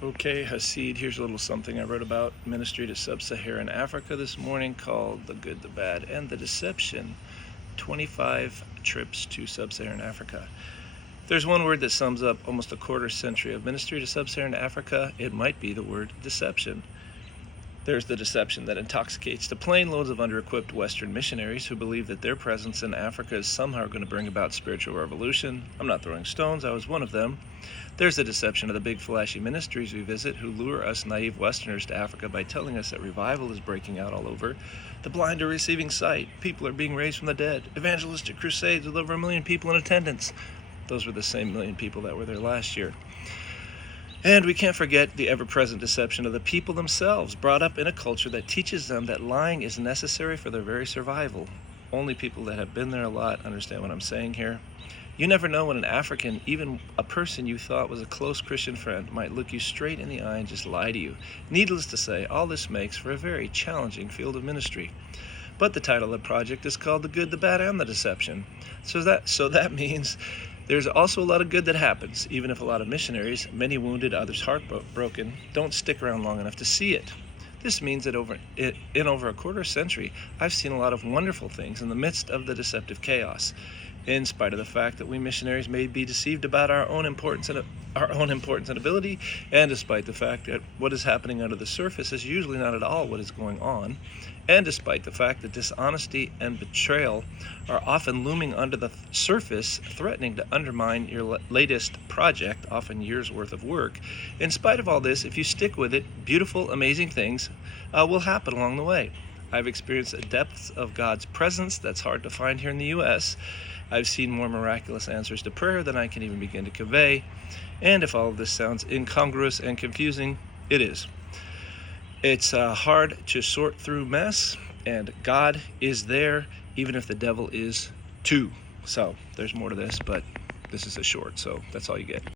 Okay, Hasid, here's a little something I wrote about ministry to sub-Saharan Africa this morning called The Good, the Bad, and the Deception. 25 trips to sub-Saharan Africa. If there's one word that sums up almost a quarter century of ministry to sub-Saharan Africa, it might be the word deception. There's the deception that intoxicates the plane loads of under-equipped Western missionaries who believe that their presence in Africa is somehow going to bring about spiritual revolution. I'm not throwing stones, I was one of them. There's the deception of the big flashy ministries we visit who lure us naive Westerners to Africa by telling us that revival is breaking out all over. The blind are receiving sight, people are being raised from the dead, evangelistic crusades with over 1 million people in attendance. Those were the same 1 million people that were there last year. And we can't forget the ever-present deception of the people themselves, brought up in a culture that teaches them that lying is necessary for their very survival. Only people that have been there a lot understand what I'm saying here. You never know when an African, even a person you thought was a close Christian friend, might look you straight in the eye and just lie to you. Needless to say, all this makes for a very challenging field of ministry. But the title of the project is called The Good, the Bad, and the Deception. So that means there's also a lot of good that happens, even if a lot of missionaries, many wounded, others heartbroken, don't stick around long enough to see it. This means that in over a quarter century, I've seen a lot of wonderful things in the midst of the deceptive chaos. In spite of the fact that we missionaries may be deceived about our own importance and ability, and despite the fact that what is happening under the surface is usually not at all what is going on, and despite the fact that dishonesty and betrayal are often looming under the surface, threatening to undermine your latest project, often years worth of work, in spite of all this, if you stick with it, beautiful, amazing things will happen along the way. I've experienced a depth of God's presence that's hard to find here in the U.S. I've seen more miraculous answers to prayer than I can even begin to convey. And if all of this sounds incongruous and confusing, it is. It's hard to sort through mess, and God is there, even if the devil is too. So there's more to this, but this is a short, so that's all you get.